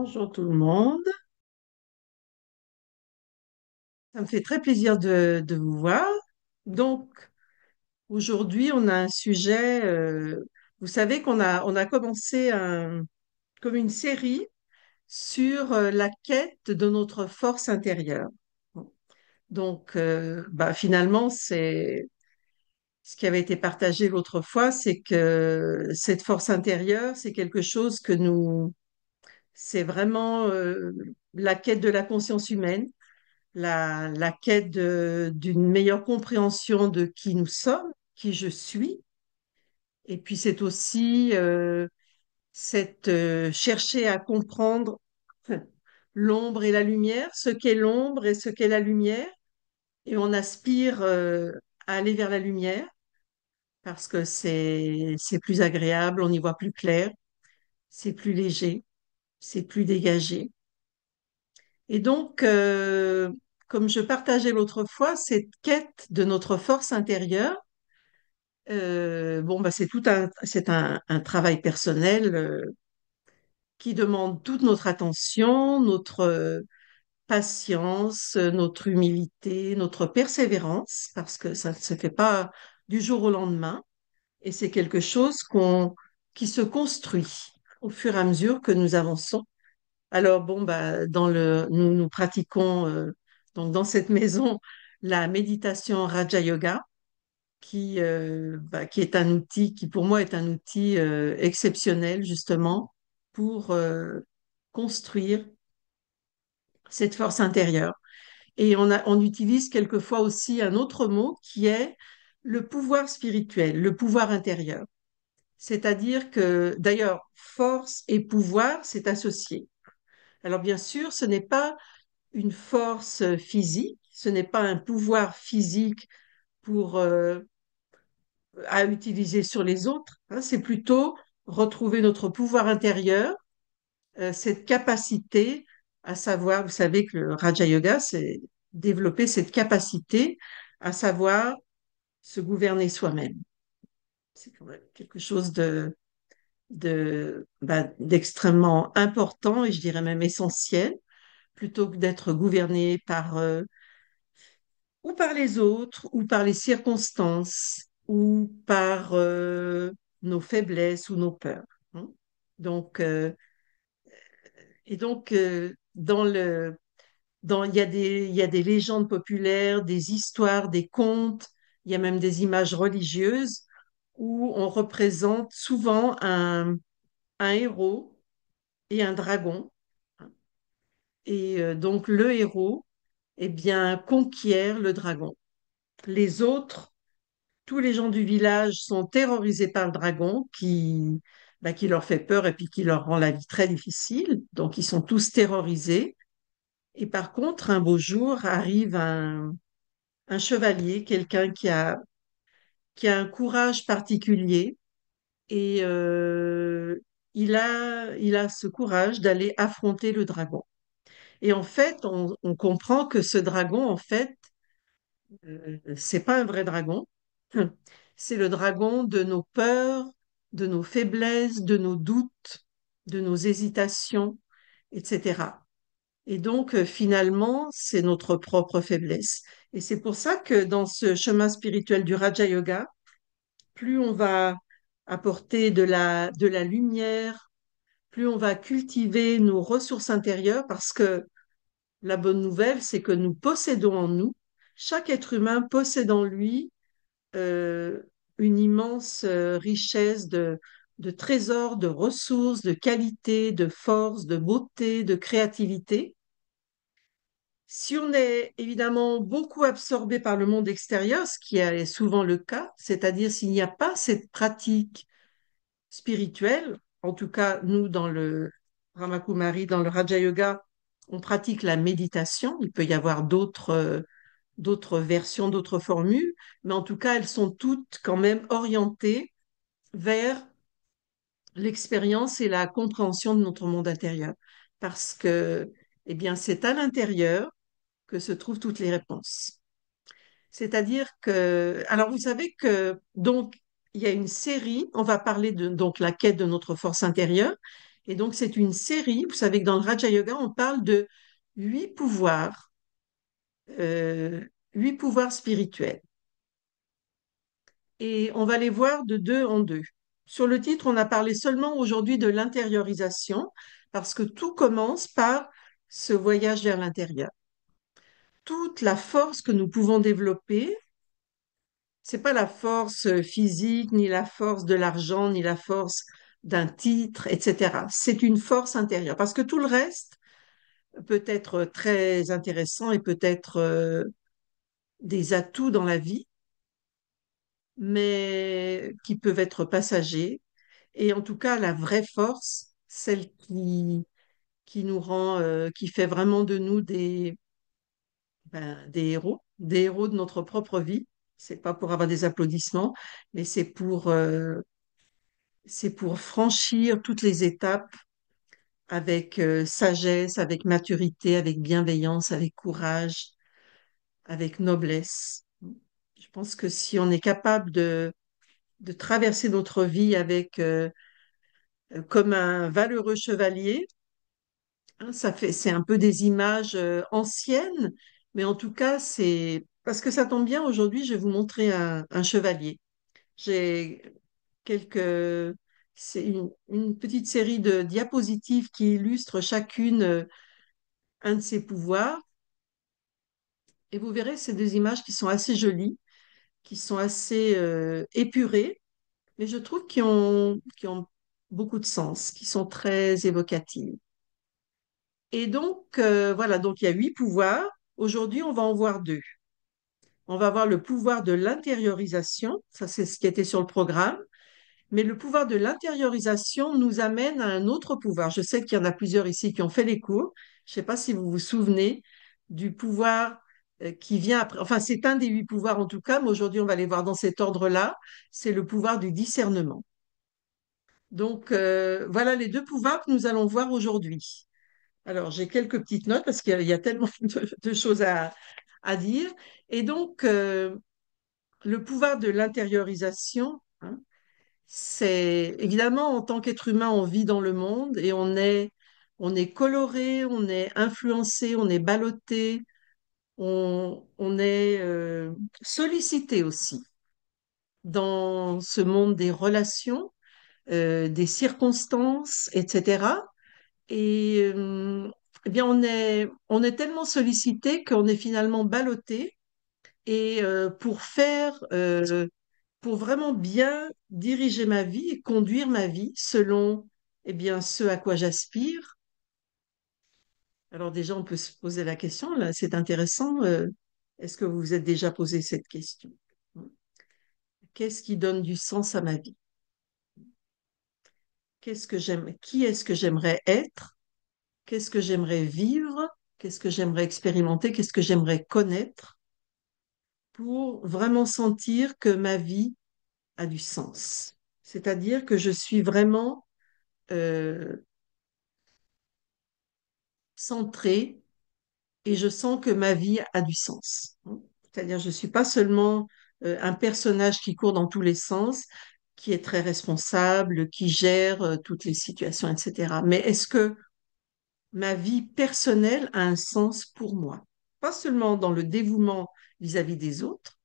Bonjour tout le monde. Ça me fait très plaisir de vous voir. Donc, aujourd'hui, on a un sujet. Vous savez qu'on a commencé comme une série sur la quête de notre force intérieure. Donc, finalement, c'est ce qui avait été partagé l'autre fois, c'est que cette force intérieure, c'est quelque chose que c'est vraiment la quête de la conscience humaine, la quête d'une meilleure compréhension de qui nous sommes, qui je suis. Et puis c'est aussi chercher à comprendre l'ombre et la lumière, ce qu'est l'ombre et ce qu'est la lumière. Et on aspire à aller vers la lumière parce que c'est plus agréable, on y voit plus clair, c'est plus léger, c'est plus dégagé. Et donc, comme je partageais l'autre fois, cette quête de notre force intérieure, c'est un travail personnel qui demande toute notre attention, notre patience, notre humilité, notre persévérance, parce que ça ne se fait pas du jour au lendemain, et c'est quelque chose qui se construit au fur et à mesure que nous avançons. Alors, nous pratiquons donc dans cette maison la méditation Raja Yoga, qui est un outil qui pour moi est un outil exceptionnel justement pour construire cette force intérieure. Et on utilise quelquefois aussi un autre mot qui est le pouvoir spirituel, le pouvoir intérieur. C'est-à-dire que, d'ailleurs, force et pouvoir, c'est associé. Alors bien sûr, ce n'est pas une force physique, ce n'est pas un pouvoir physique pour, à utiliser sur les autres, hein, c'est plutôt retrouver notre pouvoir intérieur, cette capacité à savoir, vous savez que le Raja Yoga, c'est développer cette capacité à savoir se gouverner soi-même. C'est quand même quelque chose d'extrêmement important et je dirais même essentiel, plutôt que d'être gouverné ou par les autres, ou par les circonstances, ou par nos faiblesses ou nos peurs, hein. Donc, et donc il y a des légendes populaires, des histoires, des contes, il y a même des images religieuses où on représente souvent un héros et un dragon. Et donc le héros, eh bien, conquiert le dragon. Les autres, tous les gens du village sont terrorisés par le dragon qui leur fait peur et puis qui leur rend la vie très difficile. Donc ils sont tous terrorisés. Et par contre, un beau jour arrive un chevalier, quelqu'un qui a un courage particulier et il a ce courage d'aller affronter le dragon. Et en fait, on comprend que ce dragon, en fait, c'est pas un vrai dragon. C'est le dragon de nos peurs, de nos faiblesses, de nos doutes, de nos hésitations, etc. Et donc, finalement, c'est notre propre faiblesse. Et c'est pour ça que dans ce chemin spirituel du Raja Yoga, plus on va apporter de la lumière, plus on va cultiver nos ressources intérieures, parce que la bonne nouvelle, c'est que nous possédons en nous, chaque être humain possède en lui euh, une immense richesse de trésors, de ressources, de qualité, de force, de beauté, de créativité. Si on est évidemment beaucoup absorbé par le monde extérieur, ce qui est souvent le cas, c'est-à-dire s'il n'y a pas cette pratique spirituelle, en tout cas nous dans le Brahmakumari, dans le Raja Yoga, on pratique la méditation. Il peut y avoir d'autres versions, d'autres formules, mais en tout cas, elles sont toutes quand même orientées vers l'expérience et la compréhension de notre monde intérieur. Parce que, eh bien, c'est à l'intérieur que se trouvent toutes les réponses. C'est-à-dire que, alors vous savez que, donc, il y a une série, on va parler de donc la quête de notre force intérieure, Et donc, c'est une série. Vous savez que dans le Raja Yoga, on parle de 8 pouvoirs, euh, 8 pouvoirs spirituels. Et on va les voir de deux en deux. Sur le titre, on a parlé seulement aujourd'hui de l'intériorisation, parce que tout commence par ce voyage vers l'intérieur. Toute la force que nous pouvons développer, c'est pas la force physique, ni la force de l'argent, ni la force d'un titre, etc. C'est une force intérieure, parce que tout le reste peut être très intéressant et peut être des atouts dans la vie, mais qui peuvent être passagers. Et en tout cas, la vraie force, celle qui nous rend, qui fait vraiment de nous des héros de notre propre vie. C'est pas pour avoir des applaudissements, mais c'est pour franchir toutes les étapes avec sagesse, avec maturité, avec bienveillance, avec courage, avec noblesse. Je pense que si on est capable de traverser notre vie avec, comme un valeureux chevalier, hein, c'est un peu des images anciennes, mais en tout cas, c'est parce que ça tombe bien, aujourd'hui, je vais vous montrer un chevalier. J'ai quelques, c'est une petite série de diapositives qui illustrent chacune un de ses pouvoirs. Et vous verrez, c'est des images qui sont assez jolies, qui sont assez épurées, mais je trouve qui ont beaucoup de sens, qui sont très évocatives. Et donc, voilà, donc il y a 8 pouvoirs. Aujourd'hui, on va en voir deux. On va voir le pouvoir de l'intériorisation, ça c'est ce qui était sur le programme, mais le pouvoir de l'intériorisation nous amène à un autre pouvoir. Je sais qu'il y en a plusieurs ici qui ont fait les cours. Je ne sais pas si vous vous souvenez du pouvoir qui vient après. Enfin, c'est un des 8 pouvoirs en tout cas, mais aujourd'hui, on va les voir dans cet ordre-là. C'est le pouvoir du discernement. Donc, voilà les deux pouvoirs que nous allons voir aujourd'hui. Alors, j'ai quelques petites notes parce qu'il y a tellement de choses à dire. Et donc, le pouvoir de l'intériorisation, hein, c'est évidemment en tant qu'être humain, on vit dans le monde et on est coloré, on est influencé, on est ballotté, on est sollicité aussi dans ce monde des relations, des circonstances, etc. Et eh bien, on est tellement sollicité qu'on est finalement ballotté. Et pour vraiment bien diriger ma vie et conduire ma vie selon eh bien, ce à quoi j'aspire. Alors déjà, on peut se poser la question, là, c'est intéressant. Est-ce que vous vous êtes déjà posé cette question? Qu'est-ce qui donne du sens à ma vie? Qu'est-ce que j'aime? Qui est-ce que j'aimerais être? Qu'est-ce que j'aimerais vivre? Qu'est-ce que j'aimerais expérimenter? Qu'est-ce que j'aimerais connaître pour vraiment sentir que ma vie a du sens? C'est-à-dire que je suis vraiment euh, centrée et je sens que ma vie a du sens. C'est-à-dire, je ne suis pas seulement un personnage qui court dans tous les sens, qui est très responsable, qui gère toutes les situations, etc. Mais est-ce que ma vie personnelle a un sens pour moi? Pas seulement dans le dévouement vis-à-vis des autres.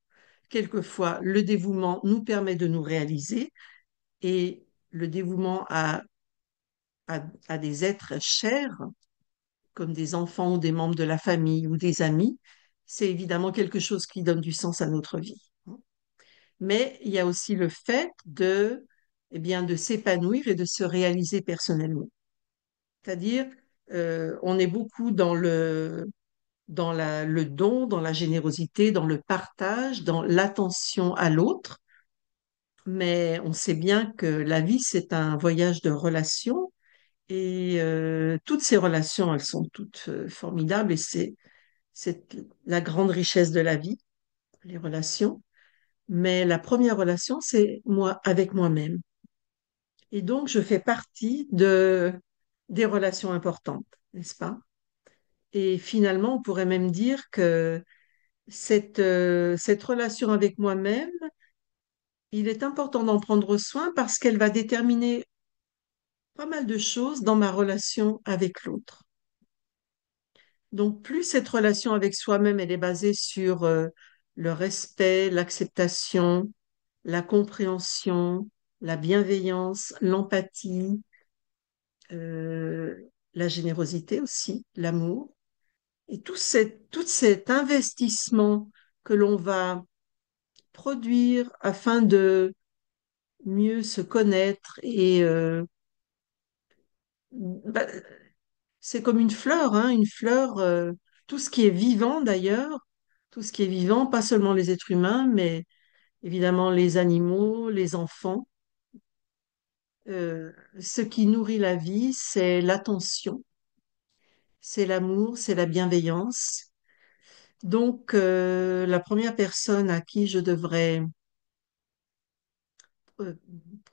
Quelquefois, le dévouement nous permet de nous réaliser et le dévouement à des êtres chers comme des enfants ou des membres de la famille ou des amis, c'est évidemment quelque chose qui donne du sens à notre vie. Mais il y a aussi le fait eh bien, de s'épanouir et de se réaliser personnellement. C'est-à-dire, on est beaucoup dans le don, dans la générosité, dans le partage, dans l'attention à l'autre, mais on sait bien que la vie, c'est un voyage de relations et toutes ces relations, elles sont toutes formidables et c'est la grande richesse de la vie, les relations. Mais la première relation, c'est moi avec moi-même. Et donc, je fais partie des relations importantes, n'est-ce pas? Et finalement, on pourrait même dire que cette relation avec moi-même, il est important d'en prendre soin parce qu'elle va déterminer pas mal de choses dans ma relation avec l'autre. Donc, plus cette relation avec soi-même, elle est basée sur le respect, l'acceptation, la compréhension, la bienveillance, l'empathie, euh, la générosité aussi, l'amour, et tout cet investissement que l'on va produire afin de mieux se connaître et bah, c'est comme une fleur, hein, une fleur, tout ce qui est vivant d'ailleurs, tout ce qui est vivant, pas seulement les êtres humains, mais évidemment les animaux, les enfants. Ce qui nourrit la vie, c'est l'attention, c'est l'amour, c'est la bienveillance. Donc, la première personne à qui je devrais euh,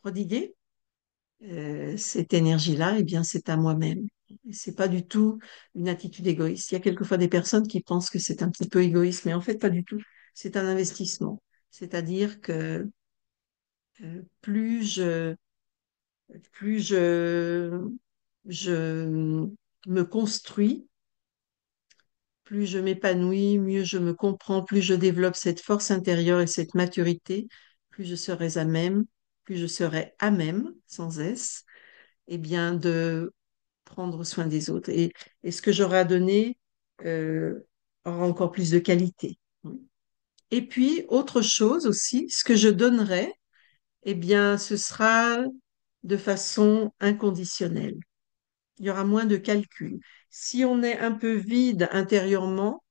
prodiguer cette énergie-là, eh bien, c'est à moi-même. C'est pas du tout une attitude égoïste. Il y a quelquefois des personnes qui pensent que c'est un petit peu égoïste, mais en fait, pas du tout. C'est un investissement. C'est-à-dire que plus je me construis, plus je m'épanouis, mieux je me comprends, plus je développe cette force intérieure et cette maturité, plus je serai à même, plus je serai à même, sans S, eh bien, de prendre soin des autres. Et ce que j'aurai à donner aura encore plus de qualité. Et puis, autre chose aussi, ce que je donnerai, eh bien, ce sera de façon inconditionnelle. Il y aura moins de calcul. Si on est un peu vide intérieurement,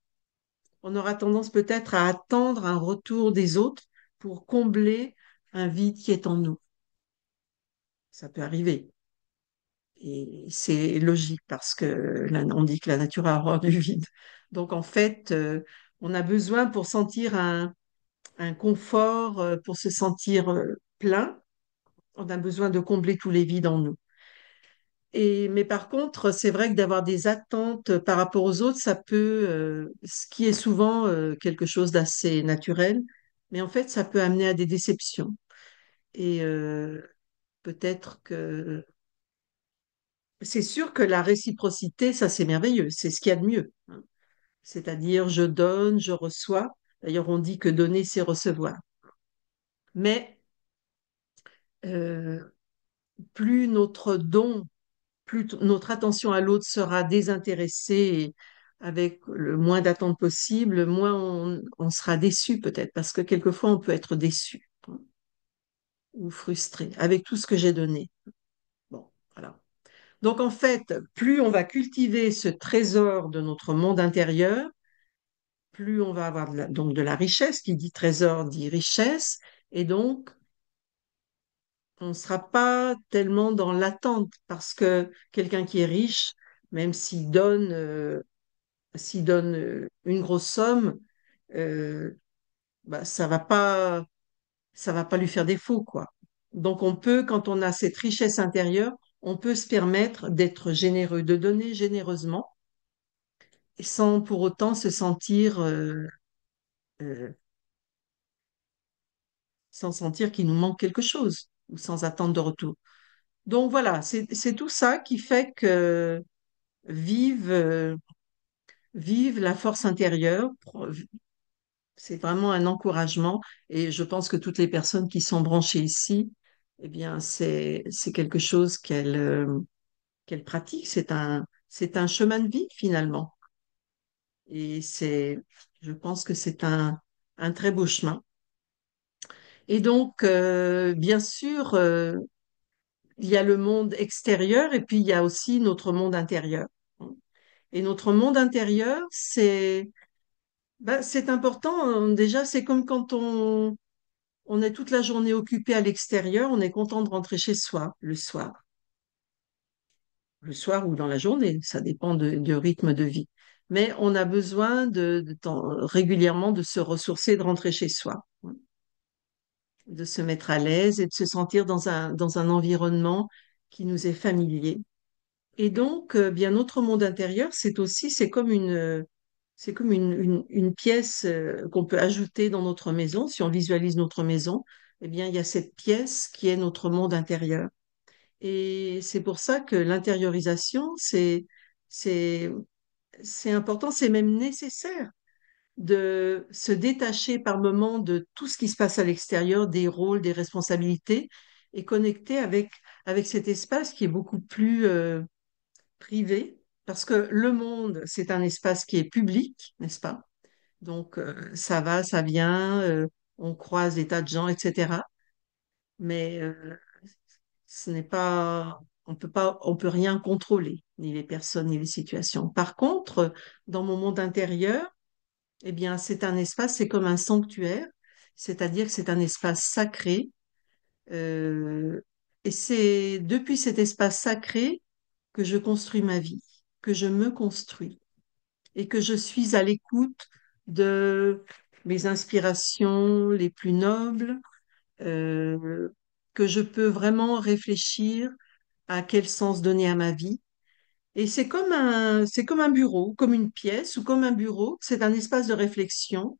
on aura tendance peut-être à attendre un retour des autres pour combler un vide qui est en nous. Ça peut arriver. Et c'est logique parce que là, on dit que la nature a horreur du vide. Donc en fait, on a besoin pour sentir un confort, pour se sentir plein, on a besoin de combler tous les vides en nous. Mais par contre, c'est vrai que d'avoir des attentes par rapport aux autres, ça peut, ce qui est souvent quelque chose d'assez naturel, mais en fait, ça peut amener à des déceptions. Et peut-être que c'est sûr que la réciprocité, ça c'est merveilleux, c'est ce qu'il y a de mieux, hein. C'est-à-dire, je donne, je reçois. D'ailleurs, on dit que donner, c'est recevoir. Mais euh, plus notre don, notre attention à l'autre sera désintéressée et avec le moins d'attente possible, moins on sera déçu peut-être, parce que quelquefois on peut être déçu, hein, ou frustré avec tout ce que j'ai donné. Bon, voilà. Donc en fait, plus on va cultiver ce trésor de notre monde intérieur, plus on va avoir donc de la richesse. Qui dit trésor dit richesse, et donc on ne sera pas tellement dans l'attente, parce que quelqu'un qui est riche, même s'il donne une grosse somme, euh, bah, ça va pas lui faire défaut, quoi. Donc on peut, quand on a cette richesse intérieure, on peut se permettre d'être généreux, de donner généreusement, et sans pour autant se sentir, euh, sans sentir qu'il nous manque quelque chose, ou sans attente de retour. Donc voilà, c'est tout ça qui fait que vive, vive la force intérieure. C'est vraiment un encouragement et je pense que toutes les personnes qui sont branchées ici, eh bien, c'est quelque chose qu'elles pratiquent. C'est un chemin de vie finalement. Et je pense que c'est un très beau chemin. Et donc, bien sûr, il y a le monde extérieur et puis il y a aussi notre monde intérieur. Et notre monde intérieur, c'est important. Déjà, c'est comme quand on est toute la journée occupé à l'extérieur, on est content de rentrer chez soi le soir ou dans la journée, ça dépend du rythme de vie. Mais on a besoin régulièrement de se ressourcer, de rentrer chez soi, hein, de se mettre à l'aise et de se sentir dans un environnement qui nous est familier. Et donc, bien, notre monde intérieur, c'est comme une pièce qu'on peut ajouter dans notre maison. Si on visualise notre maison, eh bien, il y a cette pièce qui est notre monde intérieur. Et c'est pour ça que l'intériorisation, c'est, c'est important, c'est même nécessaire de se détacher par moment de tout ce qui se passe à l'extérieur, des rôles, des responsabilités, et connecter avec cet espace qui est beaucoup plus privé, parce que le monde, c'est un espace qui est public, n'est-ce pas? Donc, ça va, ça vient, on croise des tas de gens, etc. Mais ce n'est pas, on peut rien contrôler, ni les personnes, ni les situations. Par contre, dans mon monde intérieur, eh bien, c'est un espace, c'est comme un sanctuaire, c'est-à-dire que c'est un espace sacré. euh, et c'est depuis cet espace sacré que je construis ma vie, que je me construis et que je suis à l'écoute de mes inspirations les plus nobles, euh, que je peux vraiment réfléchir à quel sens donner à ma vie. Et c'est comme un bureau, comme une pièce ou comme un bureau. C'est un espace de réflexion.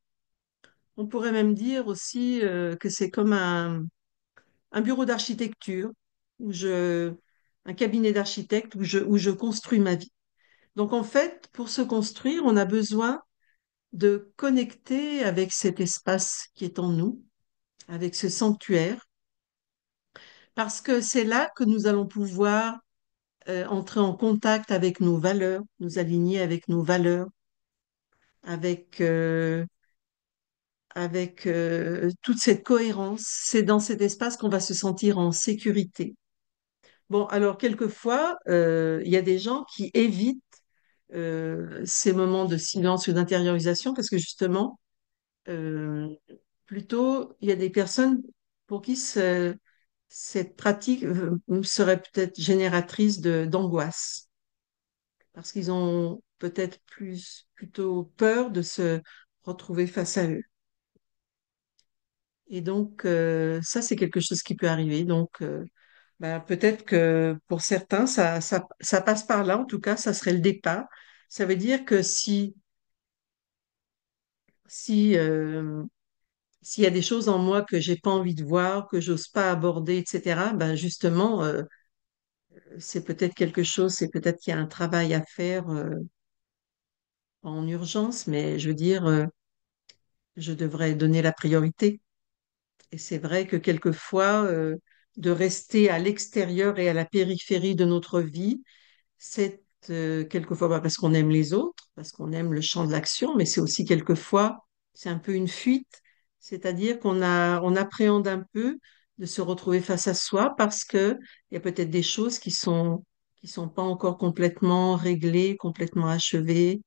On pourrait même dire aussi que c'est comme un bureau d'architecture, un cabinet d'architecte où je construis ma vie. Donc en fait, pour se construire, on a besoin de connecter avec cet espace qui est en nous, avec ce sanctuaire, parce que c'est là que nous allons pouvoir entrer en contact avec nos valeurs, nous aligner avec nos valeurs, avec, avec toute cette cohérence. C'est dans cet espace qu'on va se sentir en sécurité. Bon, alors quelquefois, il y a des gens qui évitent ces moments de silence ou d'intériorisation parce que justement, euh, plutôt, il y a des personnes pour qui cette pratique serait peut-être génératrice d'angoisse parce qu'ils ont peut-être plutôt peur de se retrouver face à eux. Et donc, ça, c'est quelque chose qui peut arriver. Donc, bah, peut-être que pour certains, ça passe par là. En tout cas, ça serait le départ. Ça veut dire que si, s'il y a des choses en moi que j'ai pas envie de voir, que j'ose pas aborder, etc., ben justement, c'est peut-être quelque chose, c'est peut-être qu'il y a un travail à faire en urgence, mais je veux dire, je devrais donner la priorité. Et c'est vrai que quelquefois, de rester à l'extérieur et à la périphérie de notre vie, c'est quelquefois pas parce qu'on aime les autres, parce qu'on aime le champ de l'action, mais c'est aussi quelquefois, c'est un peu une fuite, c'est-à-dire on appréhende un peu de se retrouver face à soi parce que il y a peut-être des choses qui sont pas encore complètement réglées, complètement achevées.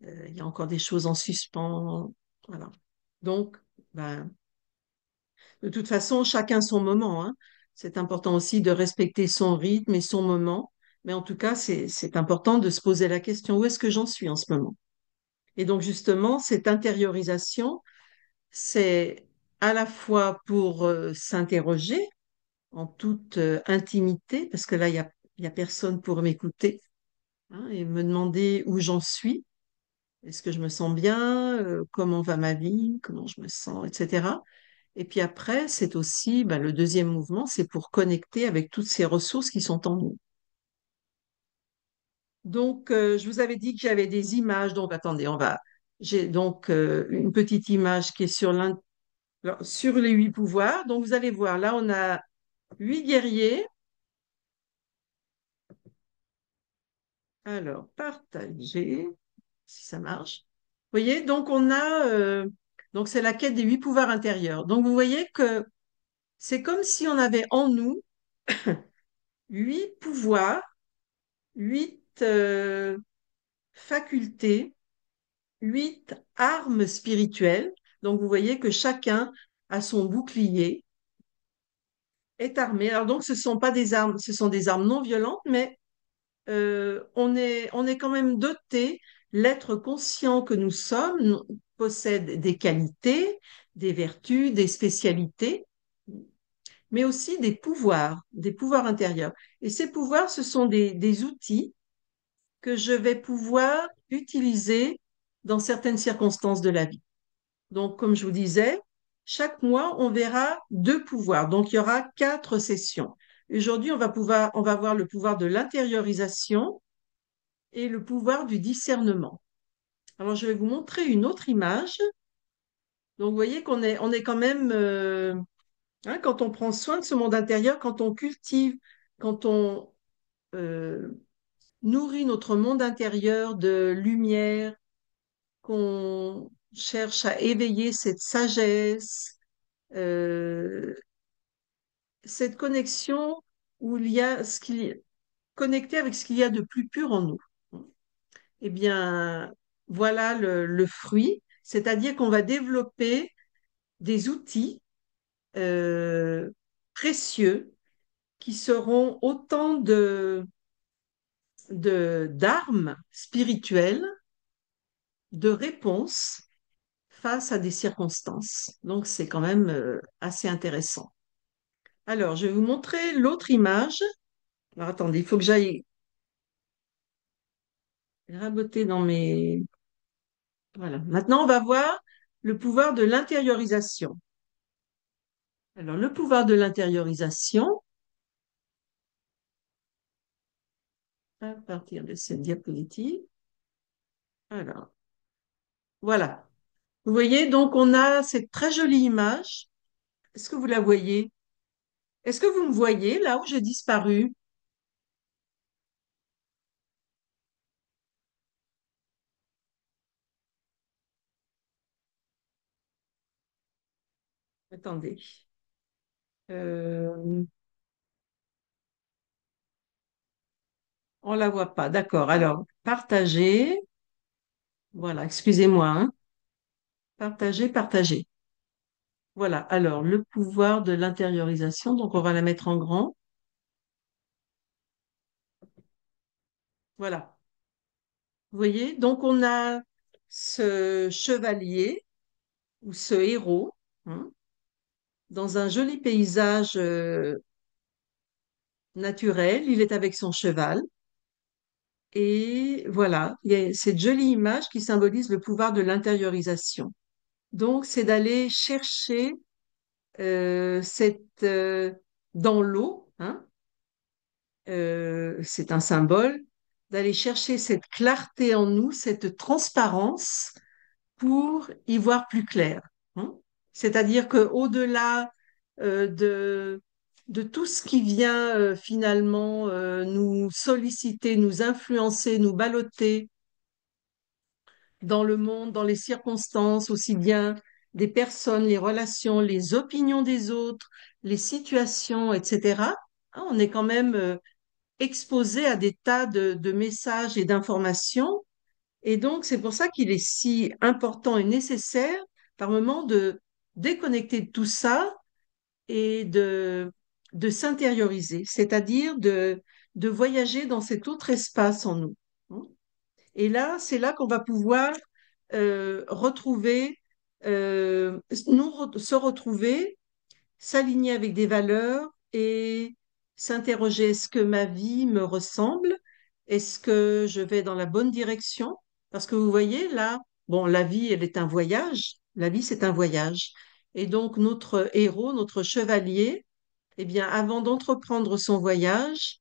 Il y a encore des choses en suspens, voilà. Donc, ben, de toute façon, chacun son moment, hein. C'est important aussi de respecter son rythme et son moment. Mais en tout cas, c'est important de se poser la question, où est-ce que j'en suis en ce moment? Et donc, justement, cette intériorisation, c'est à la fois pour s'interroger en toute intimité, parce que là, il y a personne pour m'écouter, hein, et me demander où j'en suis. Est-ce que je me sens bien? Comment va ma vie? Comment je me sens, etc. Et puis après, c'est aussi ben, le deuxième mouvement, c'est pour connecter avec toutes ces ressources qui sont en nous. Donc, je vous avais dit que j'avais des images. Donc, attendez, j'ai donc une petite image qui est alors, sur les 8 pouvoirs. Donc, vous allez voir, là, on a 8 guerriers. Alors, partager, si ça marche. Vous voyez, donc donc c'est la quête des 8 pouvoirs intérieurs. Donc, vous voyez que c'est comme si on avait en nous 8 pouvoirs, 8 facultés, 8 armes spirituelles. Donc, vous voyez que chacun a son bouclier, est armé. Alors, donc, ce sont pas des armes, ce sont des armes non violentes, mais on est quand même doté, l'être conscient que nous sommes possède des qualités, des vertus, des spécialités, mais aussi des pouvoirs intérieurs. Et ces pouvoirs, ce sont des outils que je vais pouvoir utiliser dans certaines circonstances de la vie. Donc, comme je vous disais, chaque mois, on verra 2 pouvoirs. Donc, il y aura 4 sessions. Aujourd'hui, on va voir le pouvoir de l'intériorisation et le pouvoir du discernement. Alors, je vais vous montrer une autre image. Donc, vous voyez on est quand même, hein, quand on prend soin de ce monde intérieur, quand on cultive, quand on euh, nourrit notre monde intérieur de lumière, qu'on cherche à éveiller cette sagesse, euh, cette connexion où il y a ce qui est connecté avec ce qu'il y a de plus pur en nous. Eh bien, voilà le fruit, c'est-à-dire qu'on va développer des outils euh, précieux qui seront autant d'armes spirituelles, de réponses face à des circonstances. Donc, c'est quand même assez intéressant. Alors, je vais vous montrer l'autre image. Alors, attendez, il faut que j'aille raboter dans mes... Voilà. Maintenant, on va voir le pouvoir de l'intériorisation. Alors, le pouvoir de l'intériorisation, à partir de cette diapositive. Alors, voilà. Vous voyez, donc on a cette très jolie image. Est-ce que vous la voyez? Est-ce que vous me voyez là où j'ai disparu? Attendez. Euh, on la voit pas. D'accord. Alors, partager. Voilà, excusez-moi, hein. Partager, partager. Voilà. Alors, le pouvoir de l'intériorisation. Donc, on va la mettre en grand. Voilà. Vous voyez? Donc, on a ce chevalier ou ce héros, hein, dans un joli paysage naturel. Il est avec son cheval. Et voilà, il y a cette jolie image qui symbolise le pouvoir de l'intériorisation. Donc, c'est d'aller chercher cette dans l'eau, hein, c'est un symbole, d'aller chercher cette clarté en nous, cette transparence pour y voir plus clair, hein. C'est-à-dire qu'au-delà de tout ce qui vient finalement nous solliciter, nous influencer, nous balloter dans le monde, dans les circonstances, aussi bien des personnes, les relations, les opinions des autres, les situations, etc., hein, on est quand même exposé à des tas de messages et d'informations. Et donc, c'est pour ça qu'il est si important et nécessaire, par moment, de déconnecter de tout ça et de s'intérioriser, c'est-à-dire de voyager dans cet autre espace en nous, hein. Et là, c'est là qu'on va pouvoir retrouver, se retrouver, s'aligner avec des valeurs et s'interroger, est-ce que ma vie me ressemble? Est-ce que je vais dans la bonne direction? Parce que vous voyez, là, bon, la vie, elle est un voyage. La vie, c'est un voyage. Et donc, notre héros, notre chevalier, eh bien, avant d'entreprendre son voyage,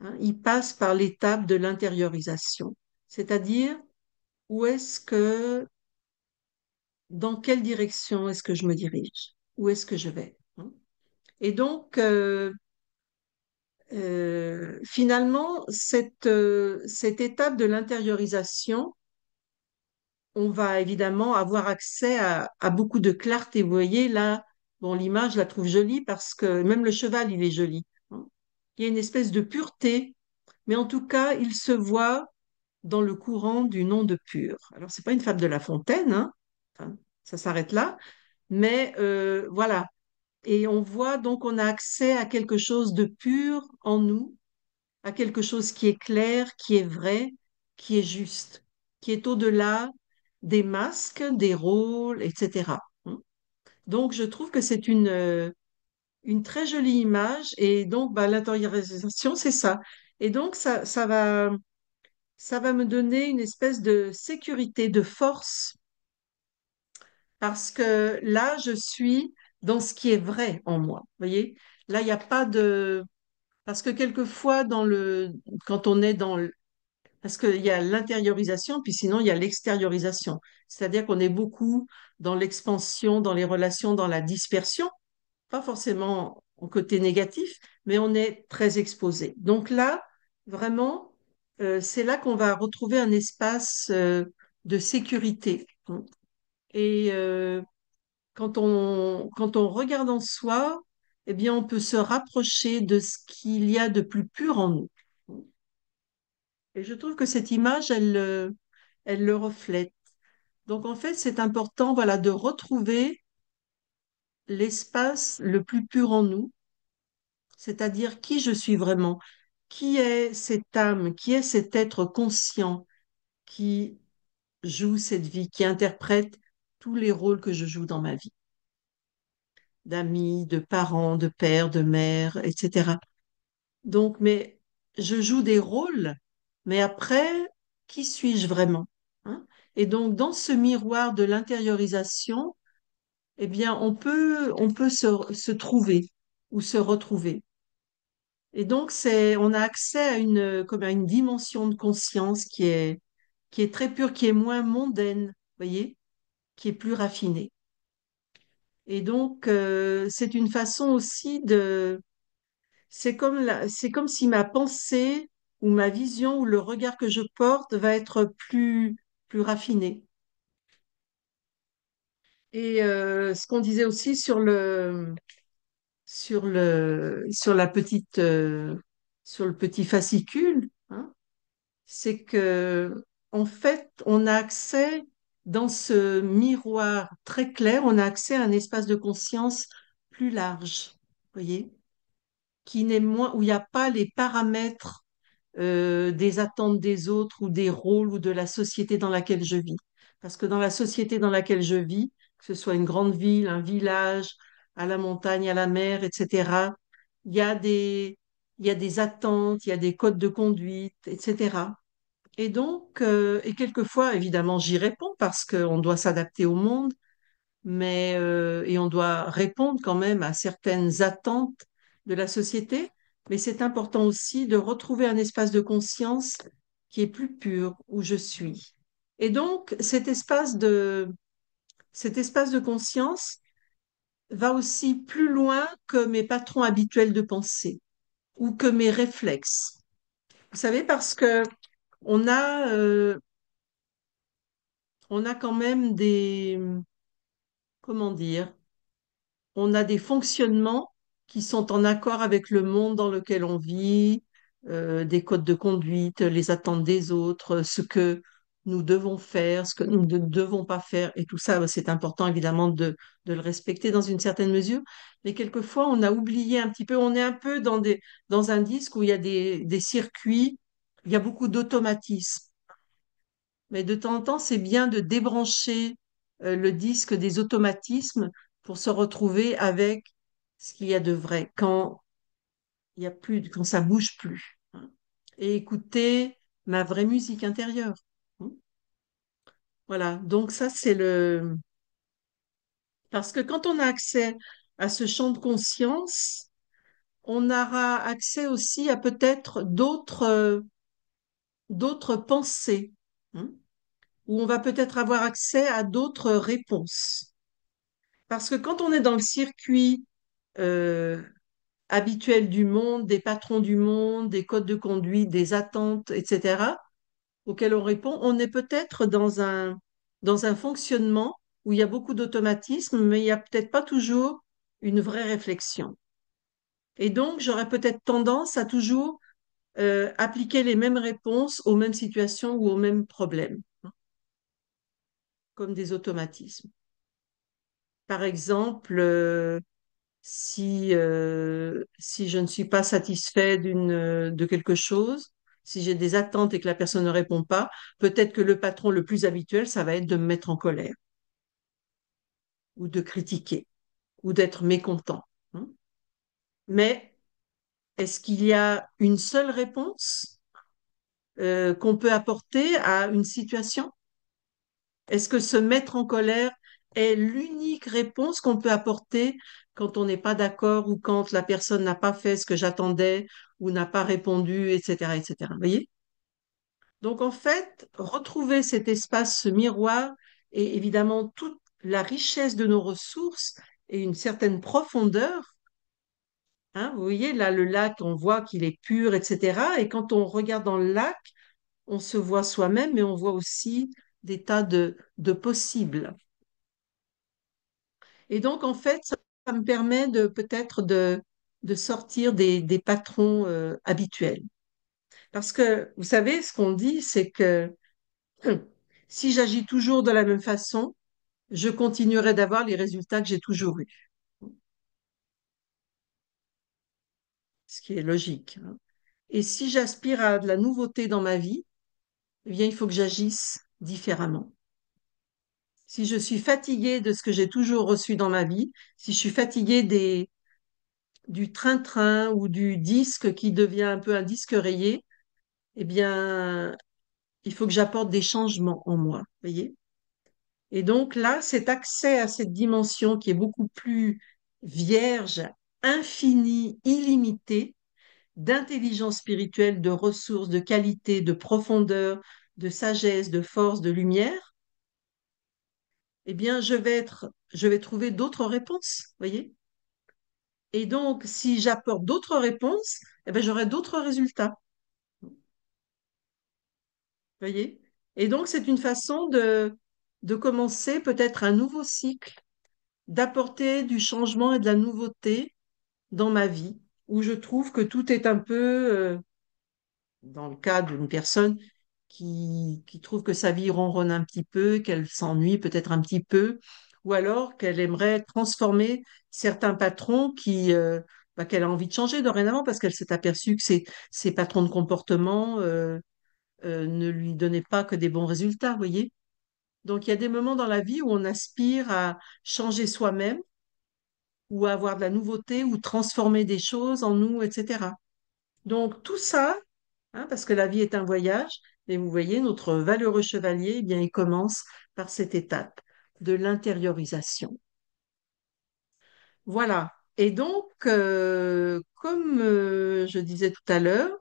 hein, il passe par l'étape de l'intériorisation. C'est-à-dire, où est-ce que, dans quelle direction est-ce que je me dirige? Où est-ce que je vais, hein? Et donc, finalement, cette étape de l'intériorisation, on va évidemment avoir accès à beaucoup de clarté. Vous voyez, là, bon, l'image, je la trouve jolie parce que même le cheval, il est joli, hein. Il y a une espèce de pureté, mais en tout cas, il se voit dans le courant du nom de pur. Alors, c'est pas une fable de La Fontaine, hein. Enfin, ça s'arrête là, mais voilà. Et on voit donc on a accès à quelque chose de pur en nous, à quelque chose qui est clair, qui est vrai, qui est juste, qui est au-delà des masques, des rôles, etc., hein. Donc, je trouve que c'est une très jolie image et donc bah, l'intériorisation, c'est ça. Et donc, ça va me donner une espèce de sécurité, de force, parce que là, je suis dans ce qui est vrai en moi. Vous voyez, là, il n'y a pas de... Parce que quelquefois, quand on est parce qu'il y a l'intériorisation, puis sinon il y a l'extériorisation. C'est-à-dire qu'on est beaucoup dans l'expansion, dans les relations, dans la dispersion, pas forcément au côté négatif, mais on est très exposé. Donc là, vraiment, c'est là qu'on va retrouver un espace de sécurité. Et quand on regarde en soi, eh bien, on peut se rapprocher de ce qu'il y a de plus pur en nous. Et je trouve que cette image, elle le reflète. Donc, en fait, c'est important, voilà, de retrouver l'espace le plus pur en nous, c'est-à-dire qui je suis vraiment, qui est cette âme, qui est cet être conscient qui joue cette vie, qui interprète tous les rôles que je joue dans ma vie, d'amis, de parents, de père, de mère, etc. Donc, mais je joue des rôles, mais après, qui suis-je vraiment? Hein. Et donc, dans ce miroir de l'intériorisation, eh bien, on peut se trouver ou se retrouver. Et donc, on a accès à comme à une dimension de conscience qui est très pure, qui est moins mondaine, voyez, qui est plus raffinée. Et donc, c'est une façon aussi c'est comme si ma pensée ou ma vision ou le regard que je porte va être plus raffiné. Et ce qu'on disait aussi sur la sur le petit fascicule, hein, c'est que, en fait, on a accès, dans ce miroir très clair, on a accès à un espace de conscience plus large, voyez, qui n'est moins, où il n'y a pas les paramètres des attentes des autres ou des rôles ou de la société dans laquelle je vis. Parce que dans la société dans laquelle je vis, que ce soit une grande ville, un village, à la montagne, à la mer, etc., il y a il y a des attentes, il y a des codes de conduite, etc. Et donc, et quelquefois, évidemment, j'y réponds parce qu'on doit s'adapter au monde, et on doit répondre quand même à certaines attentes de la société, mais c'est important aussi de retrouver un espace de conscience qui est plus pur, où je suis. Et donc, cet espace de conscience va aussi plus loin que mes patrons habituels de pensée ou que mes réflexes. Vous savez, parce que on a, euh, on a quand même comment dire, on a des fonctionnements qui sont en accord avec le monde dans lequel on vit, des codes de conduite, les attentes des autres, ce que nous devons faire, ce que nous ne devons pas faire. Et tout ça, c'est important évidemment de le respecter dans une certaine mesure. Mais quelquefois, on a oublié un petit peu, on est un peu dans un disque où il y a des circuits, il y a beaucoup d'automatisme. Mais de temps en temps, c'est bien de débrancher le disque des automatismes pour se retrouver avec ce qu'il y a de vrai, quand il y a plus, quand ça bouge plus, hein. Et écouter ma vraie musique intérieure, hein. Voilà, donc ça c'est le... Parce que quand on a accès à ce champ de conscience, on aura accès aussi à peut-être d'autres pensées, hein, où on va peut-être avoir accès à d'autres réponses. Parce que quand on est dans le circuit euh, habituel du monde, des patrons du monde, des codes de conduite, des attentes, etc., auxquels on répond, on est peut-être dans un fonctionnement où il y a beaucoup d'automatisme, mais il n'y a peut-être pas toujours une vraie réflexion. Et donc, j'aurais peut-être tendance à toujours appliquer les mêmes réponses aux mêmes situations ou aux mêmes problèmes, hein, comme des automatismes. Par exemple, si je ne suis pas satisfait de quelque chose, si j'ai des attentes et que la personne ne répond pas, peut-être que le patron le plus habituel, ça va être de me mettre en colère ou de critiquer ou d'être mécontent, hein. Mais est-ce qu'il y a une seule réponse qu'on peut apporter à une situation? Est-ce que se mettre en colère est l'unique réponse qu'on peut apporter quand on n'est pas d'accord ou quand la personne n'a pas fait ce que j'attendais ou n'a pas répondu, etc., etc. Vous voyez? Donc, en fait, retrouver cet espace, ce miroir, et évidemment toute la richesse de nos ressources et une certaine profondeur. Hein, vous voyez, là, le lac, on voit qu'il est pur, etc. Et quand on regarde dans le lac, on se voit soi-même, mais on voit aussi des tas de possibles. Et donc, en fait, ça me permet de peut-être de sortir des patrons habituels. Parce que, vous savez, ce qu'on dit, c'est que si j'agis toujours de la même façon, je continuerai d'avoir les résultats que j'ai toujours eus, ce qui est logique, hein. Et si j'aspire à de la nouveauté dans ma vie, eh bien, il faut que j'agisse différemment. Si je suis fatiguée de ce que j'ai toujours reçu dans ma vie, si je suis fatiguée du train-train ou du disque qui devient un peu un disque rayé, eh bien, il faut que j'apporte des changements en moi, voyez? Et donc là, cet accès à cette dimension qui est beaucoup plus vierge, infinie, illimitée, d'intelligence spirituelle, de ressources, de qualité, de profondeur, de sagesse, de force, de lumière, eh bien, je vais trouver d'autres réponses, voyez? Et donc, si j'apporte d'autres réponses, eh bien, j'aurai d'autres résultats, voyez? Et donc, c'est une façon de commencer peut-être un nouveau cycle, d'apporter du changement et de la nouveauté dans ma vie, où je trouve que tout est un peu, dans le cas d'une personne qui trouve que sa vie ronronne un petit peu, qu'elle s'ennuie peut-être un petit peu, ou alors qu'elle aimerait transformer certains patrons qu'elle a envie de changer dorénavant parce qu'elle s'est aperçue que ces patrons de comportement ne lui donnaient pas que des bons résultats, vous voyez? Donc il y a des moments dans la vie où on aspire à changer soi-même ou à avoir de la nouveauté ou transformer des choses en nous, etc. Donc tout ça, hein, parce que la vie est un voyage, et vous voyez, notre valeureux chevalier, eh bien, il commence par cette étape de l'intériorisation. Voilà. Et donc, comme je disais tout à l'heure,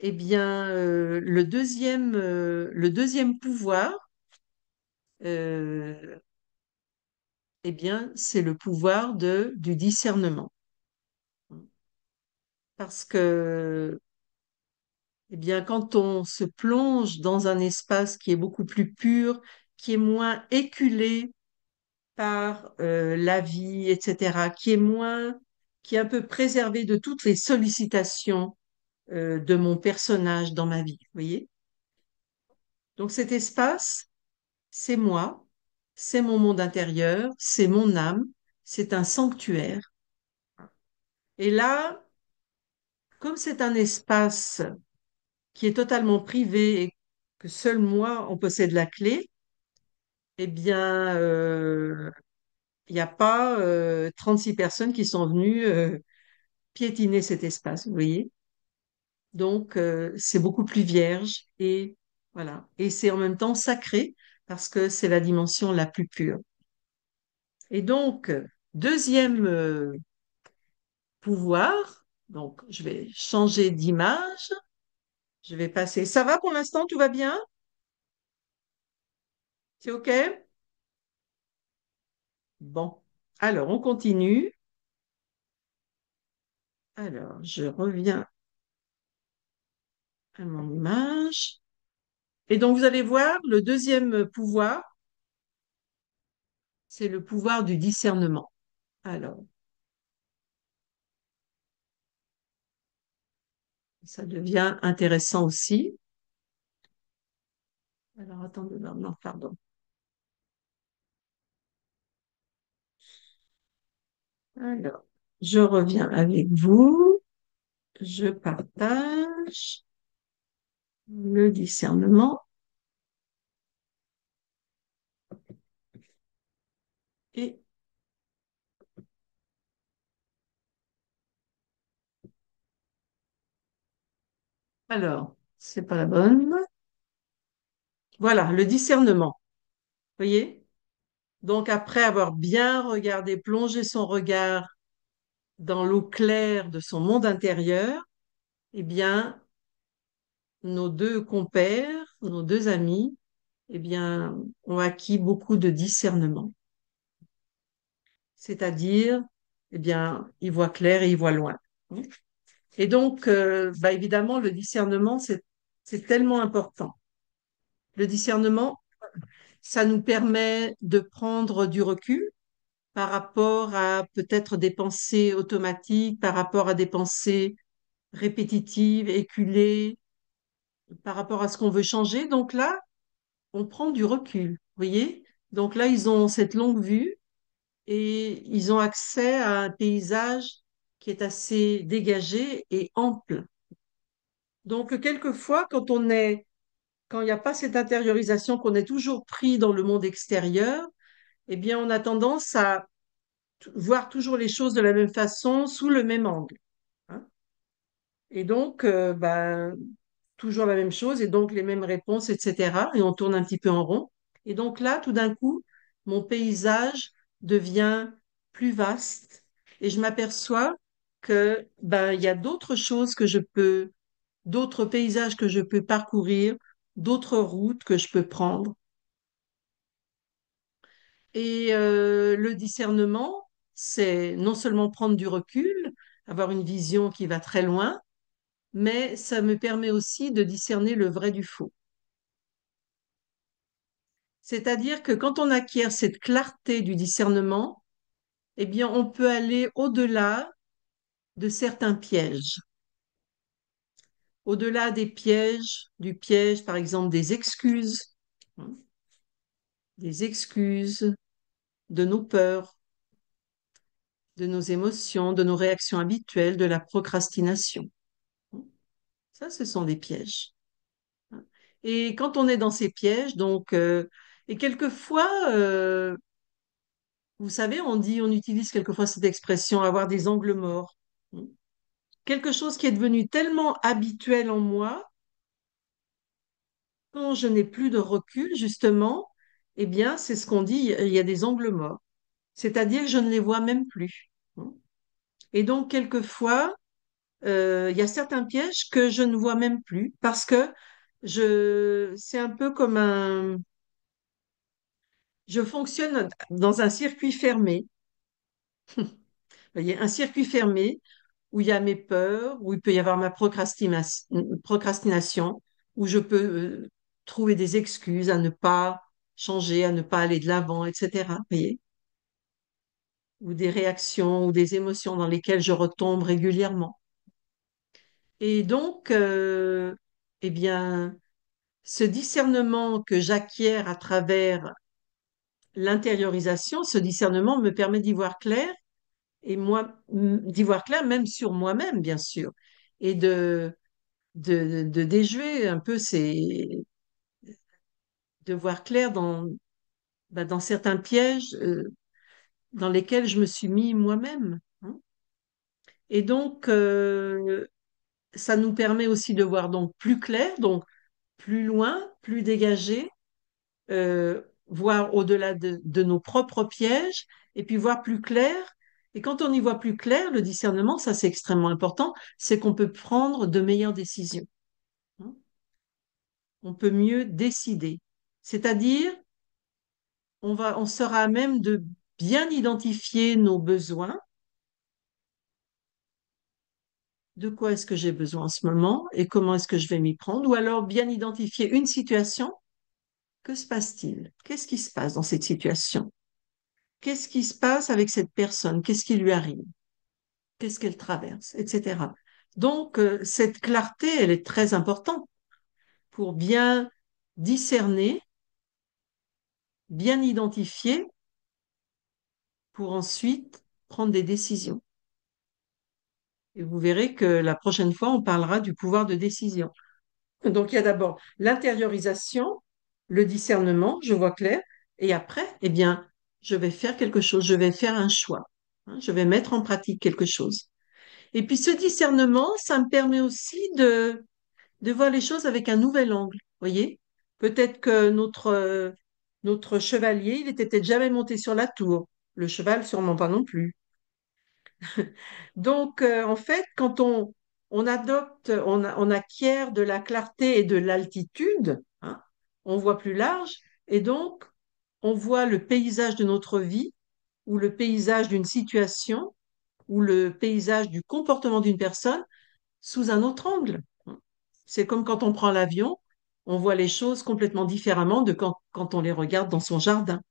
eh bien, le deuxième pouvoir, euh, eh bien, c'est le pouvoir du discernement. Parce que eh bien, quand on se plonge dans un espace qui est beaucoup plus pur, qui est moins éculé par la vie, etc., qui est un peu préservé de toutes les sollicitations de mon personnage dans ma vie, vous voyez? Donc cet espace, c'est moi, c'est mon monde intérieur, c'est mon âme, c'est un sanctuaire. Et là, comme c'est un espace qui est totalement privé et que seul moi en possède la clé, eh bien, il n'y a pas 36 personnes qui sont venues piétiner cet espace, vous voyez? Donc, c'est beaucoup plus vierge et voilà. Et c'est en même temps sacré parce que c'est la dimension la plus pure. Et donc, deuxième pouvoir, donc je vais changer d'image, je vais passer. Ça va pour l'instant, tout va bien? C'est OK? Bon. Alors, on continue. Alors, je reviens à mon image. Et donc, vous allez voir, le deuxième pouvoir, c'est le pouvoir du discernement. Alors, ça devient intéressant aussi. Alors, attendez, non, non, pardon. Alors, je reviens avec vous. Je partage le discernement. Et alors, c'est pas la bonne. Voilà, le discernement. Vous voyez? Donc, après avoir bien regardé, plongé son regard dans l'eau claire de son monde intérieur, eh bien, nos deux compères, nos deux amis, eh bien, ont acquis beaucoup de discernement. C'est-à-dire, eh bien, ils voient clair et ils voient loin. Et donc, bah, évidemment, le discernement, c'est tellement important. Le discernement, ça nous permet de prendre du recul par rapport à peut-être des pensées automatiques, par rapport à des pensées répétitives, éculées, par rapport à ce qu'on veut changer. Donc là, on prend du recul, vous voyez? Donc là, ils ont cette longue vue et ils ont accès à un paysage qui est assez dégagé et ample. Donc quelquefois, quand il n'y a pas cette intériorisation, qu'on est toujours pris dans le monde extérieur, eh bien, on a tendance à voir toujours les choses de la même façon, sous le même angle, hein. Et donc, ben, toujours la même chose, et donc les mêmes réponses, etc. Et on tourne un petit peu en rond. Et donc là, tout d'un coup, mon paysage devient plus vaste, et je m'aperçois que ben, il y a d'autres choses que je peux, d'autres paysages que je peux parcourir, d'autres routes que je peux prendre. Et le discernement, c'est non seulement prendre du recul, avoir une vision qui va très loin, mais ça me permet aussi de discerner le vrai du faux. C'est-à-dire que quand on acquiert cette clarté du discernement, eh bien, on peut aller au-delà de certains pièges. Au-delà des pièges, du piège, par exemple, hein, des excuses, de nos peurs, de nos émotions, de nos réactions habituelles, de la procrastination. Ça, ce sont des pièges. Et quand on est dans ces pièges, donc, et quelquefois, vous savez, on utilise quelquefois cette expression, avoir des angles morts. Quelque chose qui est devenu tellement habituel en moi, quand je n'ai plus de recul, justement, eh bien, c'est ce qu'on dit, il y a des angles morts. C'est-à-dire que je ne les vois même plus. Et donc, quelquefois, il y a certains pièges que je ne vois même plus parce que c'est un peu comme je fonctionne dans un circuit fermé. Vous voyez, un circuit fermé où il y a mes peurs, où il peut y avoir ma procrastination, où je peux trouver des excuses à ne pas changer, à ne pas aller de l'avant, etc. Vous voyez? Ou des réactions ou des émotions dans lesquelles je retombe régulièrement. Et donc, eh bien, ce discernement que j'acquiers à travers l'intériorisation, ce discernement me permet d'y voir clair et moi, d'y voir clair même sur moi-même, bien sûr, et de déjouer un peu de voir clair dans certains pièges dans lesquels je me suis mis moi-même, hein. Et donc, ça nous permet aussi de voir donc plus clair, donc plus loin, plus dégagé, voir au-delà de nos propres pièges, et puis voir plus clair. Et quand on y voit plus clair, le discernement, ça c'est extrêmement important, c'est qu'on peut prendre de meilleures décisions, hein. On peut mieux décider. C'est-à-dire, on sera à même de bien identifier nos besoins, de quoi est-ce que j'ai besoin en ce moment et comment est-ce que je vais m'y prendre, ou alors bien identifier une situation. Que se passe-t-il? Qu'est-ce qui se passe dans cette situation? Qu'est-ce qui se passe avec cette personne? Qu'est-ce qui lui arrive? Qu'est-ce qu'elle traverse? Etc. Donc, cette clarté, elle est très importante pour bien discerner, bien identifier, pour ensuite prendre des décisions. Et vous verrez que la prochaine fois, on parlera du pouvoir de décision. Donc, il y a d'abord l'intériorisation, le discernement, je vois clair, et après, eh bien, je vais faire quelque chose, je vais faire un choix, hein, je vais mettre en pratique quelque chose. Et puis, ce discernement, ça me permet aussi de voir les choses avec un nouvel angle, voyez? Peut-être que Notre chevalier, il était peut-être jamais monté sur la tour. Le cheval, sûrement pas non plus. Donc, en fait, quand on adopte, on acquiert de la clarté et de l'altitude, hein, on voit plus large, et donc on voit le paysage de notre vie, ou le paysage d'une situation, ou le paysage du comportement d'une personne sous un autre angle. C'est comme quand on prend l'avion, on voit les choses complètement différemment de quand on les regarde dans son jardin.